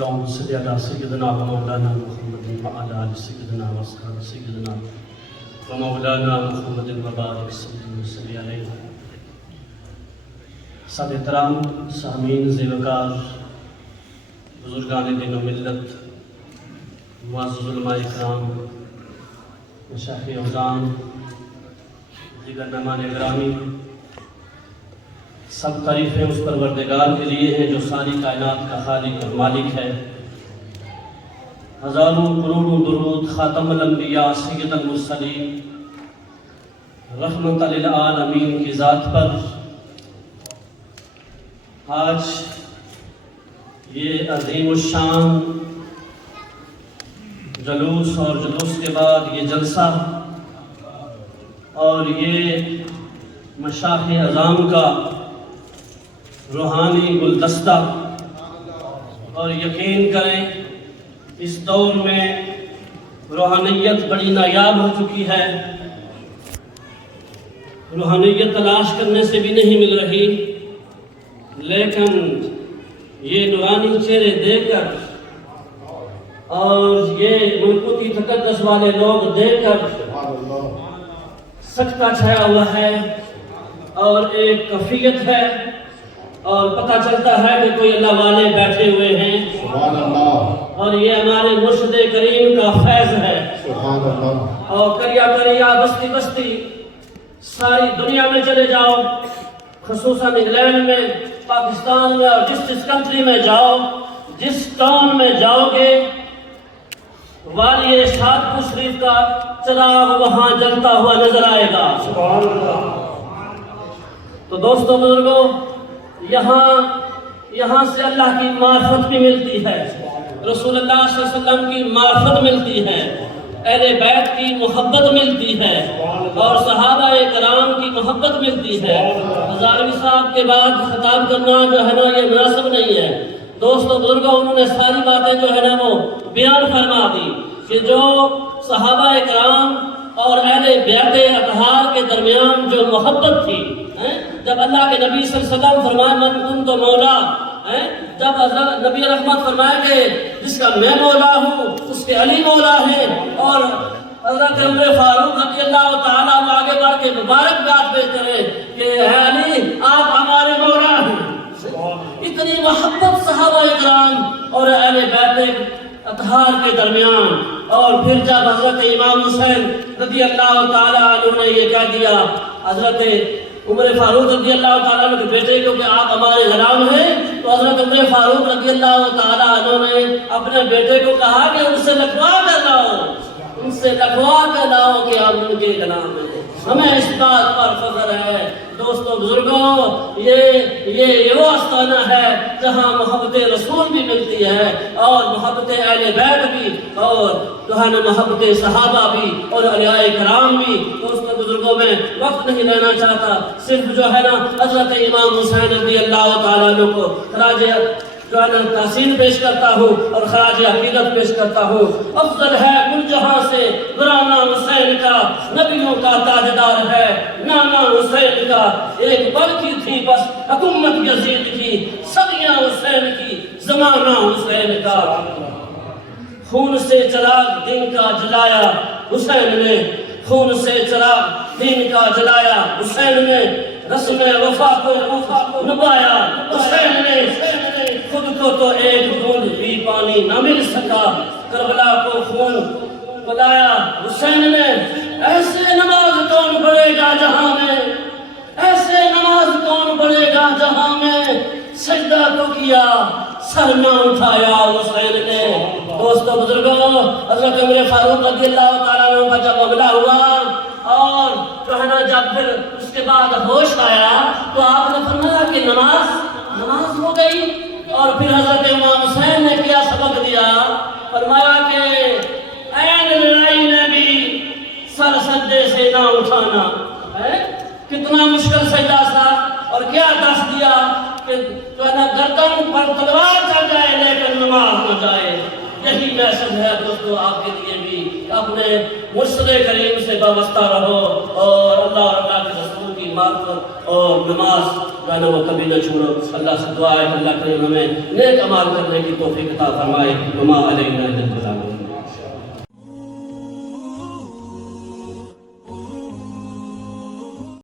اللهم صل على سيدنا ومولانا محمد وعلى آل سيدنا وأصحاب سيدنا ومولانا محمد وبارك وسلم علیہ۔ سادہ احترام سامعین زیوکار، بزرگان دین و ملت، معزز علماء اکرام، مشائخ اوزان، دیگر مہمان گرامی، سب تعریفیں اس پروردگار کے لیے ہیں جو ساری کائنات کا خالق اور مالک ہے۔ ہزاروں کروڑوں درود خاتم الانبیاء سید المرسلین رحمت للعالمین کی ذات پر۔ آج یہ عظیم الشان جلوس اور جلوس کے بعد یہ جلسہ اور یہ مشائخ اعظام کا روحانی گلدستہ، اور یقین کریں اس دور میں روحانیت بڑی نایاب ہو چکی ہے، روحانیت تلاش کرنے سے بھی نہیں مل رہی، لیکن یہ نورانی چہرے دیکھ کر اور یہ ملکوتی تقدس والے لوگ دیکھ کر سکتہ چھایا ہوا ہے اور ایک کیفیت ہے، اور پتہ چلتا ہے کہ کوئی اللہ والے بیٹھے ہوئے ہیں، اور یہ ہمارے مرشد کریم کا فیض ہے۔ اور کریا کریا بستی بستی ساری دنیا میں چلے جاؤ، خصوصاً انگلینڈ میں، پاکستان میں، اور جس کنٹری میں جاؤ، جس ٹاؤن میں جاؤ گے، والی شادپور شریف کا چراغ وہاں جلتا ہوا نظر آئے گا۔ تو دوستو بزرگوں، یہاں سے اللہ کی معرفت بھی ملتی ہے، رسول اللہ صلی اللہ علیہ وسلم کی معرفت ملتی ہے، اہل بیت کی محبت ملتی ہے، اور صحابہ کرام کی محبت ملتی ہے۔ ہزاروی صاحب کے بعد خطاب کرنا جو ہے نا یہ مناسب نہیں ہے۔ دوستو بزرگوں، انہوں نے ساری باتیں جو ہے نا وہ بیان فرما دی کہ جو صحابہ کرام اور اہل بیت اطہار کے درمیان جو محبت تھی، جب اللہ کے نبی صلی اللہ علیہ وسلم فرمائے من کنت مولا، جب حضرت نبی رحمت فرمائے کہ جس کا میں مولا ہوں اس کے علی مولا ہے، اور حضرت عمر فاروق رضی اللہ تعالیٰ عنہ آگے بڑھ کے مبارکباد پیش کریں کہ اے علی آپ ہمارے مولا ہیں۔ اتنی محبت صحابہ کرام اور اہل بیت اطہار کے درمیان۔ اور پھر جب حضرت امام حسین رضی اللہ تعالیٰ عنہ نے یہ کہہ دیا حضرت عمر فاروق رضی اللہ تعالیٰ عنہ کے بیٹے کو کہ آپ ہمارے غلام ہیں، تو حضرت عمر فاروق رضی اللہ تعالیٰ عنہ نے اپنے بیٹے کو کہا کہ ان سے لکھوا کر لاؤ کہ آپ ان کے غلام ہیں۔ ہمیں اس بات پر فخر ہے۔ دوستو بزرگوں، یہ وہ آستانہ ہے جہاں محبت رسول بھی ملتی ہے، اور محبت اہل بیت بھی، اور جو ہے نا محبت صحابہ بھی، اور اولیاء کرام بھی۔ دوستو بزرگوں، میں وقت نہیں لینا چاہتا، صرف جو ہے نا حضرت امام حسین رضی اللہ تعالیٰ عنہ کو خراج جو ہے نا تحسین پیش کرتا ہوں اور خراج عقیدت پیش کرتا ہوں۔ افضل ہے کل جہاں سے گرانا حسین کا، نبیوں کا تاجدار ہے نانا حسین کا، ایک بل کی تھی بس حکومت یزید کی، صدیاں حسین کی زمانہ حسین کا۔ خون سے چراغ دین کا جلایا حسین نے، خون سے چراغ دین کا جلایا حسین نے، رسم وفا کو نبھایا حسین نے، خود کو تو ایک بوند بھی پانی نہ مل سکا، کربلا کو خون پلایا حسین نے۔ ایسے نماز کون پڑھے گا جہاں میں، ایسے نماز کون پڑھے گا جہاں میں، سجدہ تو کیا سر نہ اٹھایا حسین نے۔ دوستو بزرگوں، حضرت عمر فاروق رضی اللہ تعالیٰ عنہ کا جب حملہ ہوا، اور جو ہے نا جب پھر اس کے بعد ہوش آیا، تو آپ نے فرمایا کہ نماز ہو گئی، اور پھر حضرت امام حسین نے کیا سبق دیا، فرمایا کہ این لڑائی نے بھی سر سجدے سے نہ اٹھانا ہے۔ کتنا مشکل سجدہ تھا، اور کیا دس دیا کہ جو ہے نا گردن پر تلوار چل جائے لیکن نماز نہ جائے۔ یہی میسج ہے دوستو آپ کے لیے بھی، اپنے مرشد کریم سے وابستہ رہو، اور اللہ اور اللہ کے رسول کی معرفت اور نماز جانا وہ کبھی نہ چھوڑو. اللہ سے دعا ہے کہ اللہ کریم ہمیں نیک اعمال کرنے کی توفیق عطا فرمائے. وما علینا الا البلاغ.